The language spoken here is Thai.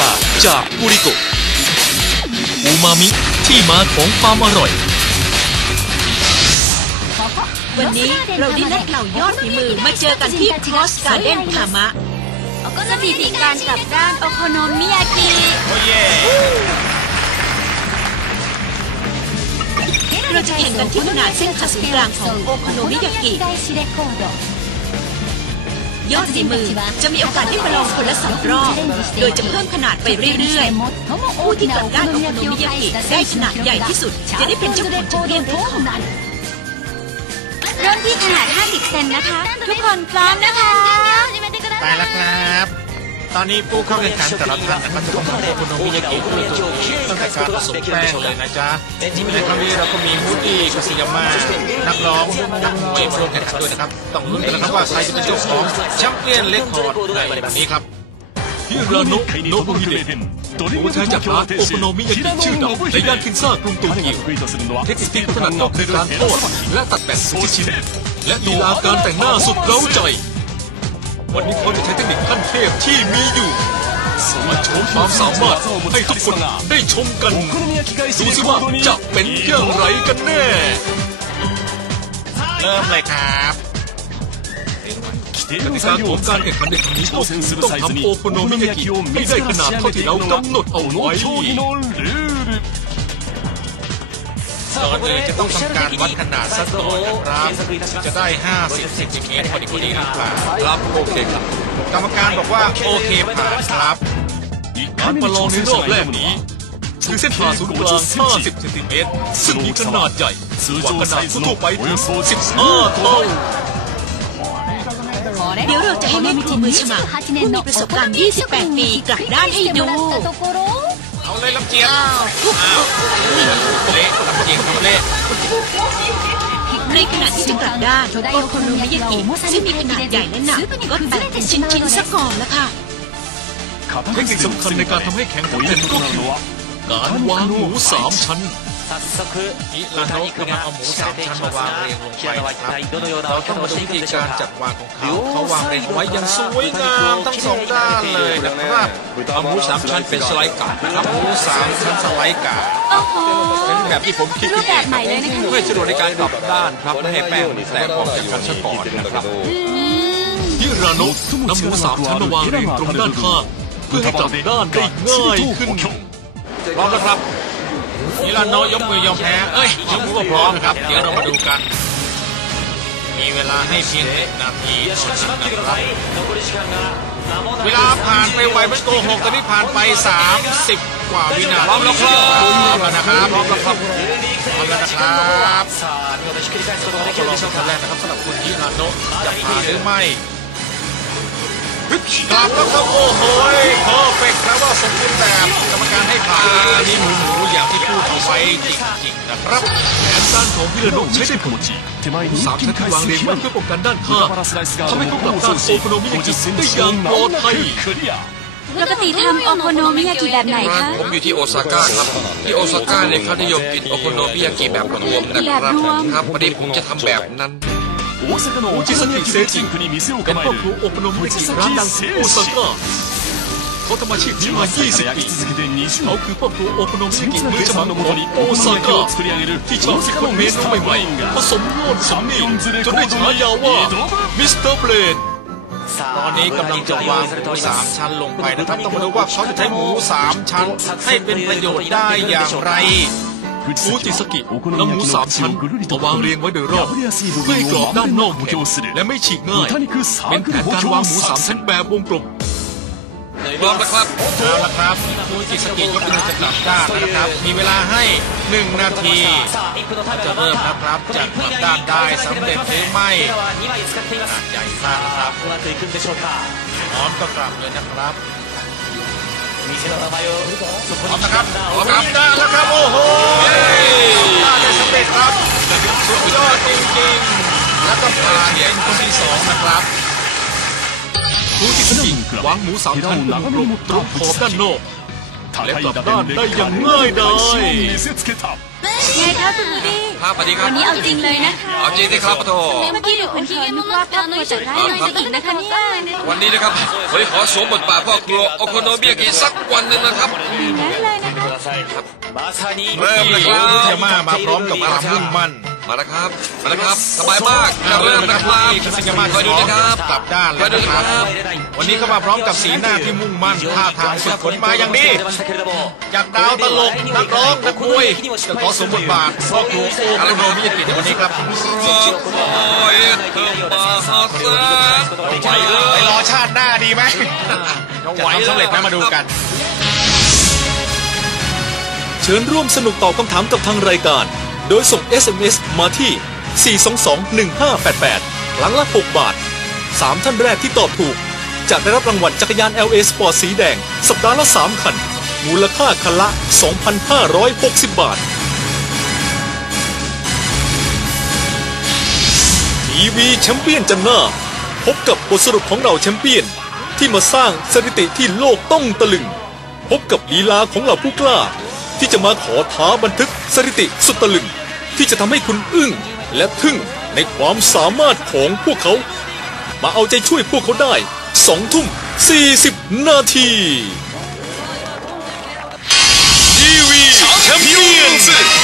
ลาจากกุริโกะอูมามิที่มาของความอร่อย วันนี้เราได้นัดเหล่ายอดฝีมือมาเจอกันที่ Cross Garden ทามะสถิติการกลับด้านโอโคโนมิยากิเราจะแข่งกันที่ขนาดเส้นผ่าศูนย์กลางของโอโคโนมิยากิ ยอดฝีมือ จะมีโอกาสได้ประลองคนละสองรอบ โดยจะเพิ่มขนาดไปเรื่อยๆ ผู้ที่กลับด้านโอโคโนมิยากิได้ขนาดใหญ่ที่สุด จะได้เป็นเจ้าของแชมเปี้ยนทุกคนเริ่มที่ขนาด 50 เซนนะคะ ทุกคนพร้อมนะคะ ไปแล้วครับ ตอนนี้ผู้เข้าแข่งขันแต่ละท่านนะครับจะต้องทำโอโคโนมิยากิด้วยตัวเองตั้งแต่การผสมแป้งเลยนะจ๊ะในครั้งนี้เราก็มีมูดี้กัสยาม่านักร้องนักมวยมาร่วมแข่งขันด้วยนะครับ ต้องลุ้นกันนะครับว่าใครจะเป็นเจ้าของแชมเปี้ยนเล็กคอร์ดในวันนี้ครับฮิราโนะโนบุฮิเดะผู้ใช้จากร้านโอโคโนมิยากิชื่อดังในย่านคินซ่ากรุงโตเกียวเทคนิคที่เขาถนัดก็คือการทอดและตัดแต่งทุกชิ้นและลีลาการแต่งหน้าสุดเร้าใจ วันนี้เขาจะใช้เทคนิคขั้นเทพที่มีอยู่มาโชว์ความสามารถให้ทุกคนได้ชมกันดูสิว่าจะเป็นอย่างไรกันแน่ เริ่มเลยครับกติกาของการแข่งขันในครั้งนี้ก็คือต้องทำโอโคโนมิยากิให้ได้ขนาดเท่าที่เรากำหนดเอาไว้ ก่อนอื่นจะต้องทำการวัดขนาดสักก่อนนะครับจะได้ 50เซนติเมตรพอดีพอดีหรือเปล่าครับโอเคครับ กรรมการบอกว่าโอเคผ่านครับการประลองในรอบแรกนี้คือเส้นผ่าศูนย์กลาง 50เซนติเมตรซึ่งมีขนาดใหญ่กว่าขนาดทั่วไปถึง15เท่าเดี๋ยวเราจะให้แม่ครูมือฉมังผู้มีประสบการณ์ 28 ปีกลับด้านให้ดู เอาเลยลำเจียบอ้าวเละลำเจียบทำเละในขณะที่จะกลับด้านโอโคโนมิยากิซึ่งมีขนาดใหญ่และหนักก็แตกเป็นชิ้นๆซะก่อนละค่ะเทคนิคสำคัญในการทำให้แข็งแกร่งก็คือการวางหมูสามชั้น อิลาโนะกำลังเอาหมูสามชั้นมาวางเรียงลงไปครับเราต้องมาดูวิธีการจัดวางของเขาเขาวางเรียงไว้อย่างสวยงามทั้งสองด้านเลยนะครับหมูสามชั้นเป็นสไลด์กาดนะครับหมูสามชั้นสไลด์กาโอ้โหเป็นแบบที่ผมคิดรูปแบบใหม่เลยนะคะเพื่อสะดวกในการกลับด้านครับไม่ให้แป้งมันแตกออกจากกันซะก่อนนะครับฮิราโนะนำหมูสามชั้นมาวางเรียงตรงด้านข้างเพื่อให้กลับด้านได้ง่ายขึ้นพร้อมแล้วครับ อิลาโนะยกมือยอมแพ้ เอ้ยยกมือว่าพร้อมนะครับ เดี๋ยวเรามาดูกัน มีเวลาให้เพียงหกนาทีเท่านั้นนะครับเวลาผ่านไปไวไม่โกหกตอนนี้ผ่านไป 30 กว่าวินาทีพร้อมแล้วครับพร้อมแล้วนะครับพร้อมแล้วครับพร้อมแล้วนะครับก็ลองคนแรกนะครับสำหรับคุณฮิราโนะจะผ่านหรือไม่ กลับแล้วครับโอ้โหเพอร์เฟกครับว่าสมบูรณ์แบบกรรมการให้ผ่านนี่หมูหมูอย่างที่พูดเอาไว้จริงๆนะครับแผนการของฮิราโนะใช้ได้ผลหมูสามชั้นที่วางเรียงไว้เพื่อป้องกันด้านข้างทำให้เขากลับด้านโอโคโนมิยากิได้อย่างปลอดภัยปกติทำโอโคโนมิยากิแบบไหนคะ ผมอยู่ที่โอซาก้าครับ ที่โอซาก้าเนี่ยเขานิยมกินโอโคโนมิยากิแบบรวมนะครับครับวันนี้ผมจะทำแบบนั้น อุจิสกิเซจิเป็นครอบครัวโอโคโนมิยากิร้านดังของโอซาก้าเขาทำอาชีพนี้มา20ปีเขาคือครอบครัวโอโคโนมิยากิมือฉมังของโอซาก้าที่ชอบคิดค้นเมนูใหม่ๆผสมโน่นผสมนี่จนได้ฉายาว่ามิสเตอร์เบลดตอนนี้กำลังจะวางหมูสามชั้นลงไปนะครับต้องมาดูว่าเขาจะใช้หมูสามชั้นให้เป็นประโยชน์ได้อย่างไร ฟูจิสกินำหมูสามชั้นมาวางเรียงไว้โดยรอบเพื่อให้กรอบด้านนอกแข็งและไม่ฉีกง่ายเป็นแผนการวางหมูสามชั้นแบบวงกลมพร้อมแล้วครับเอาละครับฟูจิสกิยกมือจะกลับด้านแล้วนะครับ มีเวลาให้หนึ่งนาที จะเริ่มแล้วครับจะกลับด้านได้สำเร็จหรือไม่ขนาดใหญ่มากนะครับพร้อมก็กลับเลยนะครับ พร้อมนะครับพร้อมครับได้แล้วครับโอ้โหได้สำเร็จครับสุดยอดจริงๆแล้วก็ผ่านเป็นคนที่สองนะครับฟูจิสกิวางหมูสามชั้นเป็นวงกลมตรงขอบด้านนอก และกลับด้านได้อย่างง่ายดายไงคะคุณวูดดี้ครับสวัสดีครับ วันนี้เอาจริงเลยนะคะเอาจริงสิครับปะโถเมื่อกี้ดูคนเขินๆนึกว่าครอบครัวจะร้ายลงไปอีกนะคะเนี่ยวันนี้นะครับวันนี้ขอสวมบทบาทพ่อครัวโอโคโนมิยากิสักวันหนึ่งนะครับนั้นเลยนะคะเริ่มเลยครับเทียมามาพร้อมกับความมุ่งมั่น มาแล้วครับ มาแล้วครับ สบายมากจะเริ่มนะครับคิสยามาคอยดูนะครับกลับด้านคแล้อวยดูนะครับ วันนี้เข้ามาพร้อมกับสีหน้าที่มุ่งมั่นท่าทางฝึกฝนมาอย่างดี จากดาวตลกนักร้องนักมวยจะขอสมบทบาทพ่อครัวโอโคโนมิยากิในวันนี้ครับโอ้ยเธอมาหาแสนไปเลยไปรอชาติหน้าดีไหมจะทำสำเร็จไหมมาดูกัน เชิญร่วมสนุกตอบคำถามกับทางรายการ โดยส่ง SMS มาที่ 422-1588 ครั้งละ 6 บาท 3 ท่านแรกที่ตอบถูก จะได้รับรางวัลจักรยาน LA Sport สีแดง สัปดาห์ละ 3 คัน มูลค่าคันละ 2,560 บาท ทีวีแชมเปี้ยนจันทร์หน้า พบกับบทสรุปของเราแชมเปี้ยน ที่มาสร้างสถิติที่โลกต้องตะลึง พบกับลีลาของเหล่าผู้กล้า ที่จะมาขอท้าบันทึกสถิติสุดตะลึง ที่จะทำให้คุณอึ้ง และทึ่งในความสามารถของพวกเขา มาเอาใจช่วยพวกเขาได้2ทุ่ม40นาทีทีวีแชมเปี้ยนส์